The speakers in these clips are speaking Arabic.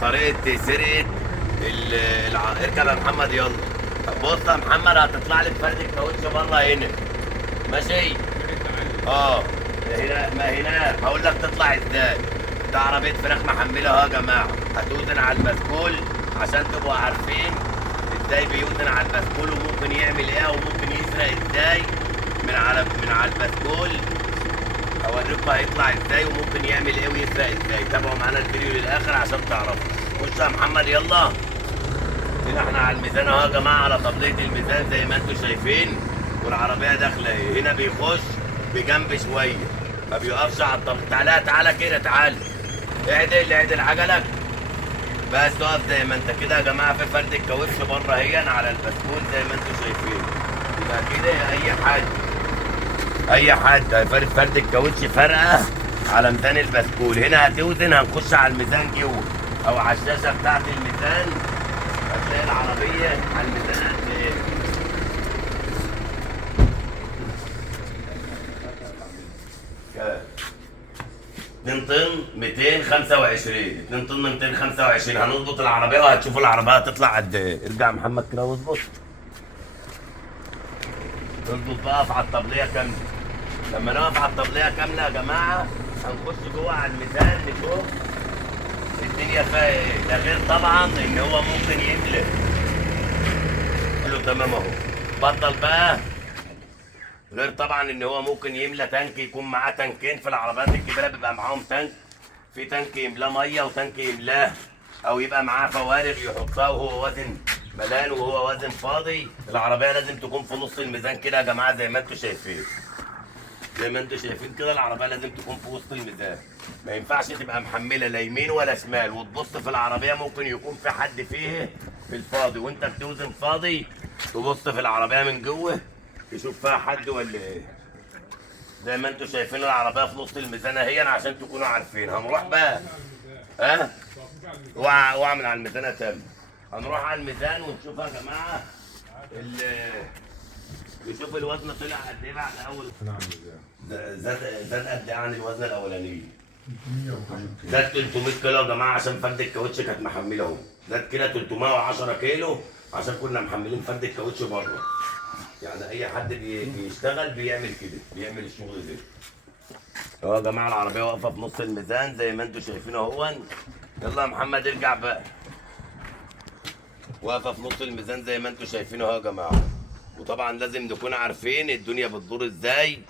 طريقه سرقه اركب يا محمد يلا. بص يا محمد هتطلع لك فرد الكاوتش بره هنا ماشي. اه هنا ما هنا هقول لك تطلع ازاي. ده عربيه فراخ محمله اهو يا جماعه. هتوزن على البسكول عشان تبقوا عارفين ازاي بيوزن على البسكول وممكن يعمل ايه وممكن يسرق ازاي من على البسكول. اوريكم هيطلع ازاي وممكن يعمل ايه ويسرق ازاي. تابعوا معانا الفيديو للاخر عشان تعرفوا. خش يا محمد يلا. هنا احنا على الميزان اهو يا جماعه، على طبليه الميزان زي ما انتم شايفين، والعربيه داخله اهي. هنا بيخش بجنب شويه ما بيقفش على الطبليه. تعالى كده تعالى اعدل عجلك بس. تقف زي ما انت كده يا جماعه. في فرد الكاوتش بره اهي على البسكول زي ما انتم شايفين. يبقى كده اي حد فرد الكاوتش فرقه على ميزان البسكول. هنا هتوزن، هنخش على الميزان جوه او على الشاشه بتاعت الميزان هتلاقي العربيه على الميزان قد ايه. كام؟ 2 طن 225. 2 طن 225. هنظبط العربيه وهتشوفوا العربيه هتطلع قد ايه. ارجع يا محمد كده واظبط. اظبط بقى على الطبليه كامله. لما نقف على الطبليه كامله يا جماعه هنخش جوه على الميزان نشوف الدنيا فيها ايه. ده غير طبعا ان هو ممكن يملى. له تمام اهو. بطل بقى. غير طبعا ان هو ممكن يملى تانك، يكون معاه تانكين. في العربيات الكبيره بيبقى معاهم تانك، في تانك يملاه ميه وتانك يملاه، او يبقى معاه فوارغ يحطها وهو وزن ملان وهو وزن فاضي. العربيه لازم تكون في نص الميزان كده يا جماعه زي ما انتم شايفين. زي ما انتم شايفين كده العربيه لازم تكون في وسط الميزان. ما ينفعش تبقى محمله لا يمين ولا شمال. وتبص في العربيه ممكن يكون في حد فيه في الفاضي، وانت بتوزن فاضي تبص في العربيه من جوه تشوف فيها حد ولا ايه. زي ما انتم شايفين العربيه في نص الميزان اهي عشان تكونوا عارفين. هنروح بقى واعمل على الميزان تاني. هنروح على الميزان ونشوف يا جماعه نشوف الوزن طلع قد ايه بعد اول. زاد قد ايه عن الوزن الاولاني. زاد 300 كيلو يا جماعه عشان فرد الكاوتش كانت محمله اهو. زاد كده 310 كيلو عشان كنا محملين فرد الكاوتش بره. يعني اي حد بيشتغل بيعمل كده، بيعمل الشغل ده. اهو يا جماعه العربيه واقفه في نص الميزان زي ما انتم شايفين اهو. يلا يا محمد ارجع بقى. واقفه في نص الميزان زي ما انتم شايفين اهو يا جماعه. وطبعا لازم نكون عارفين الدنيا بتدور ازاي،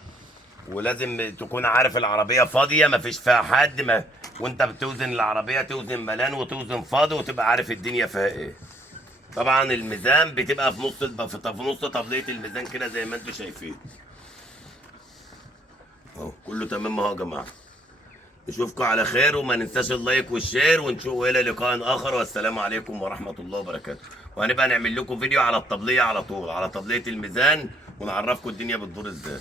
ولازم تكون عارف العربيه فاضيه مفيش فيها حد. وانت بتوزن العربيه توزن ملان وتوزن فاضي وتبقى عارف الدنيا فيها ايه. طبعا الميزان بتبقى في نص طبليه الميزان كده زي ما انتم شايفين اهو. كله تمام اهو يا جماعه. نشوفكم على خير وما ننساش اللايك والشير، ونشوف الى لقاء اخر والسلام عليكم ورحمه الله وبركاته. وهنبقى نعمل لكم فيديو على الطبليه على طول، على طبليه الميزان، ونعرفكم الدنيا بتدور ازاي.